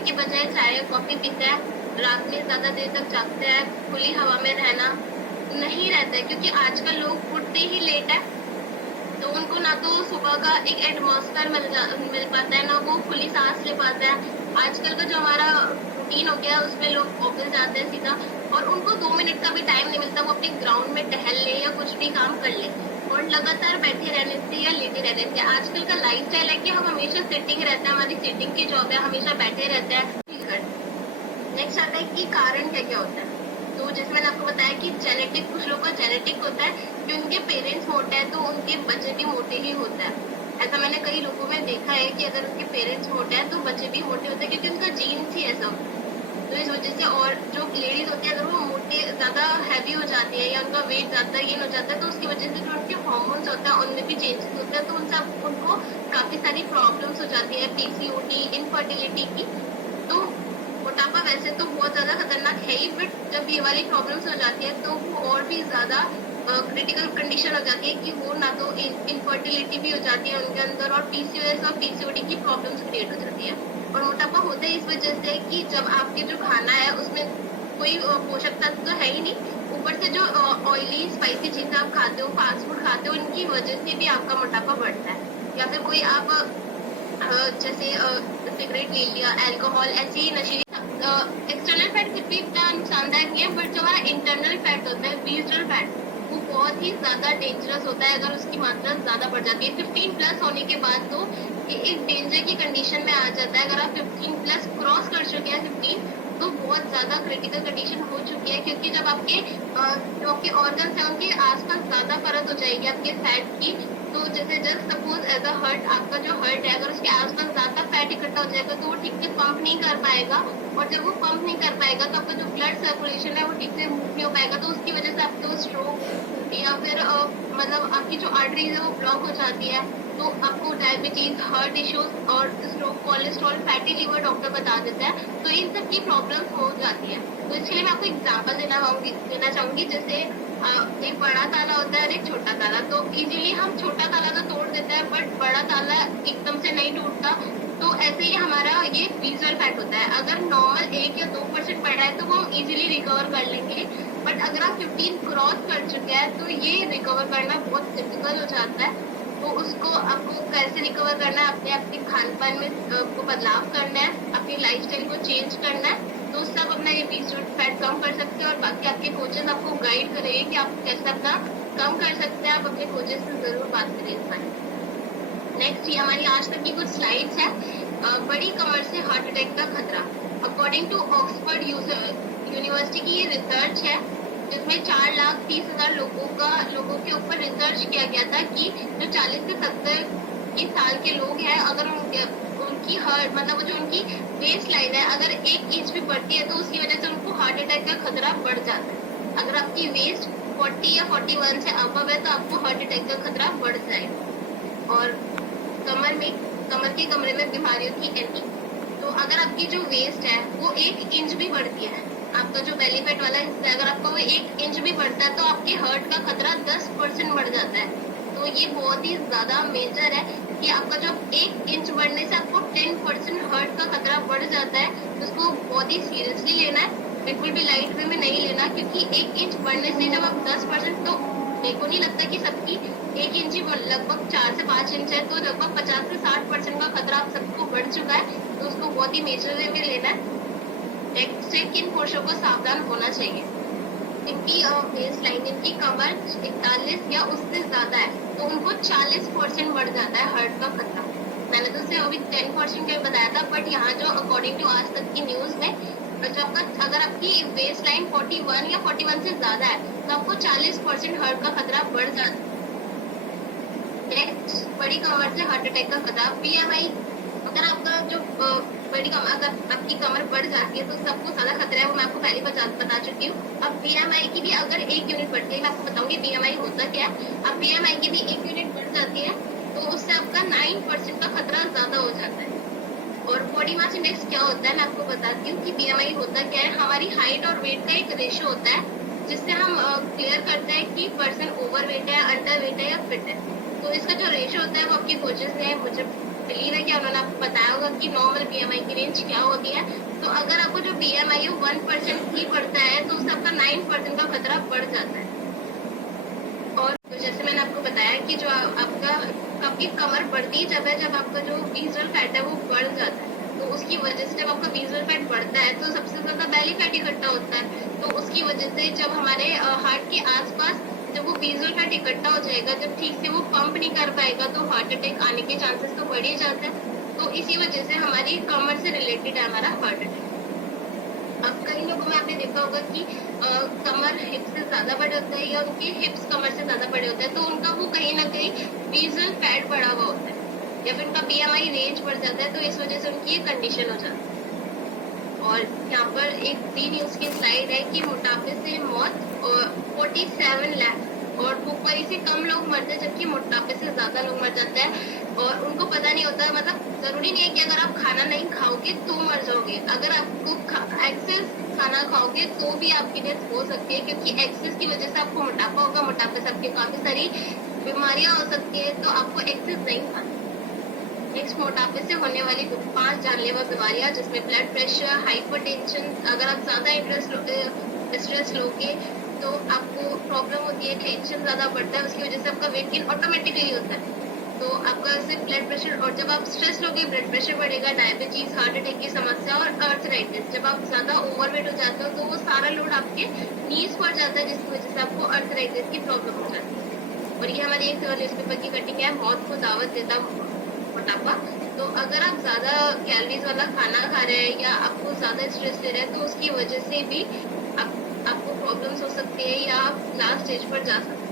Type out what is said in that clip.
के बजाय चाय या कॉफी पीते हैं, रात में ज्यादा देर तक जागते हैं, खुली हवा में रहना नहीं रहता है, क्योंकि आजकल लोग उठते ही लेट है, तो उनको ना तो सुबह का एक एटमॉस्फेयर मिल पाता है, ना वो खुली सांस ले पाता है। आजकल का जो हमारा रूटीन हो गया है उसमें लोग ऑफिस जाते हैं सीधा, और उनको 2 मिनट का भी टाइम नहीं मिलता वो अपने ग्राउंड में टहल ले या कुछ भी काम कर ले, और लगातार बैठे रहने से या लेटे रहने से। आजकल का लाइफस्टाइल है कि हम हमेशा सिटिंग रहते हैं, हमारी सिटिंग की जॉब है, हमेशा बैठे रहते हैं। नेक्स्ट आता है कि कारण क्या क्या होता है। तो जैसे मैंने आपको बताया कि जेनेटिक, कुछ लोगों का जेनेटिक होता है कि उनके पेरेंट्स मोटे हैं तो उनके बच्चे भी मोटे ही होता है। ऐसा मैंने कई लोगों में देखा है कि अगर उनके पेरेंट्स मोटे हैं तो बच्चे भी मोटे होते हैं, क्योंकि उनका जीन्स ही ऐसा होता है। तो इस वजह से, और जो लेडीज होती है अगर वो मोटे ज्यादा हैवी हो जाती है या उनका वेट ज्यादा गेन हो जाता है, तो उसकी वजह से जो उनके हार्मोन्स होता है उनमें भी चेंजेस होते हैं, तो उनसे उनको काफी सारी प्रॉब्लम्स हो जाती है, पीसीओडी, इनफर्टिलिटी की। तो मोटापा वैसे तो बहुत ज्यादा खतरनाक है ही, बट जब ये वाली प्रॉब्लम्स हो जाती है तो वो और भी ज्यादा क्रिटिकल कंडीशन हो जाती है कि वो ना तो इनफर्टिलिटी भी हो जाती है उनके अंदर, और पीसीओएस और पीसीओडी की प्रॉब्लम्स क्रिएट हो जाती है। और मोटापा होता है इस वजह से कि जब आपके जो खाना है उसमें कोई पोषक तत्व तो है ही नहीं, ऊपर से जो ऑयली स्पाइसी चीजें आप खाते हो, फास्ट फूड खाते हो, इनकी वजह से भी आपका मोटापा बढ़ता है। या फिर कोई आप जैसे सिगरेट ले लिया, अल्कोहल, ऐसी नशीली एक्सटर्नल फैट कुछ भी इतना नुकसानदायक नहीं है, बट जो हमारा इंटरनल फैट होता है, विजुअल फैट, वो बहुत ही ज्यादा डेंजरस होता है अगर उसकी मात्रा ज्यादा बढ़ जाती है। 15 प्लस होने के बाद तो ये एक डेंजर की कंडीशन में आ जाता है। अगर आप 15 प्लस क्रॉस कर चुके हैं 15, तो बहुत ज्यादा क्रिटिकल कंडीशन हो चुकी है, क्योंकि जब आपके जो आपके ऑर्गन्स हैं उनके आसपास ज्यादा परत हो जाएगी आपके फैट की। तो जैसे just suppose as a hurt, आपका जो हर्ट है अगर उसके आसपास ज्यादा फैट इकट्ठा हो जाएगा तो वो ठीक से पंप नहीं कर पाएगा, और जब वो पंप नहीं कर पाएगा तो आपका जो ब्लड सर्कुलेशन है वो ठीक से मूव नहीं हो पाएगा, तो उसकी वजह से आपको स्ट्रोक या फिर मतलब आपकी जो आर्टरीज है वो ब्लॉक हो जाती है, तो आपको डायबिटीज, हार्ट इश्यूज और stroke, cholesterol, fatty liver doctor बता देता है। तो इन सब की प्रॉब्लम हो जाती है। तो इसके लिए मैं आपको एग्जाम्पल देना चाहूंगी। जैसे एक बड़ा ताला होता है और एक छोटा ताला, तो इजीली हम छोटा ताला तो तोड़ देते हैं, बट बड़ा ताला एकदम से नहीं टूटता। तो ऐसे ही हमारा ये विजुअल फैट होता है। अगर नॉर्मल 1 या 2% बढ़ रहा है तो वो हम इजीली रिकवर कर लेंगे, बट अगर आप 15 क्रॉस कर चुके हैं तो ये रिकवर करना बहुत डिफिकल्ट हो जाता है। तो उसको आपको कैसे रिकवर करना है, अपने खान पान में को बदलाव करना है, अपनी लाइफस्टाइल को चेंज करना है, तो उससे आप अपना ये विजुअल फैट कम कर सकते हैं। और बाकी आपके कोचेस आपको गाइड करेंगे कि आप कैसे अपना कम कर सकते हैं। आप अपने कोचेस से जरूर बात करें इस बारे। नेक्स्ट, ये हमारी आज तक की कुछ स्लाइड्स है। बड़ी कमर से हार्ट अटैक का खतरा। अकॉर्डिंग टू ऑक्सफोर्ड यूनिवर्सिटी की ये रिसर्च है, जिसमें 4,30,000 लोगों के ऊपर रिसर्च किया गया था कि जो 40 से 70 साल के लोग हैं, अगर उनकी हार्ट मतलब जो उनकी वेस्ट लाइन है अगर 1 इंच भी बढ़ती है तो उसकी वजह से उनको हार्ट अटैक का खतरा बढ़ जाता है। अगर आपकी वेस्ट 40 या 41 से अबव है तो आपको हार्ट अटैक का खतरा बढ़ जाएगा। और कमर के कमरे में बीमारियों की एंट्री। तो अगर आपकी जो वेस्ट है वो 1 इंच भी बढ़ती है, आपका जो बेली फैट वाला हिस्सा है, अगर आपका वो 1 इंच भी बढ़ता है तो आपके हार्ट का खतरा 10% बढ़ जाता है। तो ये बहुत ही ज्यादा मेजर है कि आपका जो 1 इंच बढ़ने से आपको 10% हार्ट का खतरा बढ़ जाता है। तो उसको बहुत ही सीरियसली लेना है, बिल्कुल भी लाइट वे में नहीं लेना, क्योंकि 1 इंच बढ़ने से जब आप 10%, तो मेरे को नहीं लगता कि सबकी 1 इंच ही लगभग 4 से 5 इंच है, तो लगभग 50 से 60% का खतरा आप सबको बढ़ चुका है। तो उसको बहुत ही मेजर वे में लेना है। नेक्स्ट है, किन पुरुषों को सावधान होना चाहिए। इनकी बेस लाइन, इनकी कमर 41 या उससे ज्यादा है तो उनको 40% बढ़ जाता है हार्ट का खतरा। मैंने तो सिर्फ अभी 10% का बताया था, बट यहाँ जो अकॉर्डिंग टू आज तक की न्यूज में, अगर आपकी बेस लाइन 41 या 41 से ज्यादा है तो आपको 40% हार्ट का खतरा बढ़ जाता है। नेक्स्ट, बड़ी कमर से हार्ट अटैक का खतरा। बीएमआई, अगर आपका जो अगर आपकी कमर बढ़ जाती है तो सबको ज्यादा खतरा है, वो मैं आपको पहले बता चुकी हूँ। अब बीएमआई की भी अगर 1 यूनिट बढ़ती है, मैं आपको बताऊंगी बीएमआई होता क्या है। अब बीएमआई की भी 1 यूनिट बढ़ जाती है तो उससे आपका 9% का खतरा ज्यादा हो जाता है। और बॉडी मास इंडेक्स क्या होता है मैं आपको बताती हूँ कि बीएमआई होता क्या है। हमारी हाइट और वेट का एक रेशियो होता है, जिससे हम क्लियर करते हैं कि पर्सन ओवर वेट है, अंडर वेट है या फिट है। तो इसका जो रेशियो होता है वो आपके कोचेस ने मुझे बिलीव है कि उन्होंने आपको बताया होगा कि नॉर्मल बीएमआई की रेंज क्या होती है। तो अगर आपको जो बीएमआई 1% ही बढ़ता है तो उससे आपका 9% का खतरा बढ़ जाता है। और तो जैसे मैंने आपको बताया कि जो आपकी कमर बढ़ती जब है जब आपका जो विजुअल फैट है वो बढ़ जाता है, तो उसकी वजह से जब आपका विजुअल फैट बढ़ता है तो सबसे ज्यादा बेली फैट इकट्ठा होता है। तो उसकी वजह से जब हमारे हार्ट के आसपास जब वो विजुअल फैट इकट्ठा हो जाएगा, जब ठीक से वो पंप नहीं कर पाएगा तो हार्ट अटैक आने के चांसेस तो बढ़ ही जाते हैं। तो इसी वजह से हमारी कमर से रिलेटेड है हमारा हार्ट अटैक। अब कई लोगों में आपने देखा होगा कि कमर हिप्स से ज्यादा बड़े होता है या उनके हिप्स कमर से ज्यादा बड़े होते हैं, तो उनका वो कहीं ना कहीं विजुअल फैट बढ़ा हुआ होता है या फिर उनका बीएमआई रेंज बढ़ जाता है, तो इस वजह से उनकी ये कंडीशन हो जाती है। और यहाँ पर एक डी न्यूज की स्लाइड है कि मोटापे से मौत 47 लाख और भूखमरी से कम लोग मरते हैं, जबकि मोटापे से ज्यादा लोग मर जाते हैं। और उनको पता नहीं होता, मतलब जरूरी नहीं है कि अगर आप खाना नहीं खाओगे तो मर जाओगे, अगर आपको एक्सेस खाना खाओगे तो भी आपकी डेथ हो सकती है, क्योंकि एक्सेस की वजह से आपको मोटापा होगा, मोटापे से आपकी काफी सारी बीमारियां हो सकती है, तो आपको एक्सेस नहीं खाना। नेक्स्ट, मोटापे से होने वाली 5 जानलेवा बीमारियां, जिसमें ब्लड प्रेशर, हाइपरटेंशन। अगर आप ज्यादा स्ट्रेस लोगे तो आपको प्रॉब्लम होती है, टेंशन ज्यादा बढ़ता है, उसकी वजह से आपका वेट गेन ऑटोमेटिकली होता है, तो आपका सिर्फ ब्लड प्रेशर। और जब आप स्ट्रेस लोगे ब्लड प्रेशर बढ़ेगा, डायबिटीज, हार्ट अटैक की समस्या और अर्थराइटिस। जब आप ज्यादा ओवरवेट हो जाते हो तो वो सारा लोड आपके नीज पर जाता है, जिसकी वजह से आपको अर्थराइटिस की प्रॉब्लम हो जाती है। और ये हमारी एक न्यूज़पेपर की कटिंग है, मौत को दावत देता मोटापा। तो अगर आप ज्यादा कैलोरीज वाला खाना खा रहे हैं या आपको ज्यादा स्ट्रेस ले रहे हैं तो उसकी वजह से भी आपको प्रॉब्लम्स हो सकती है या आप लास्ट स्टेज पर जा सकते हैं।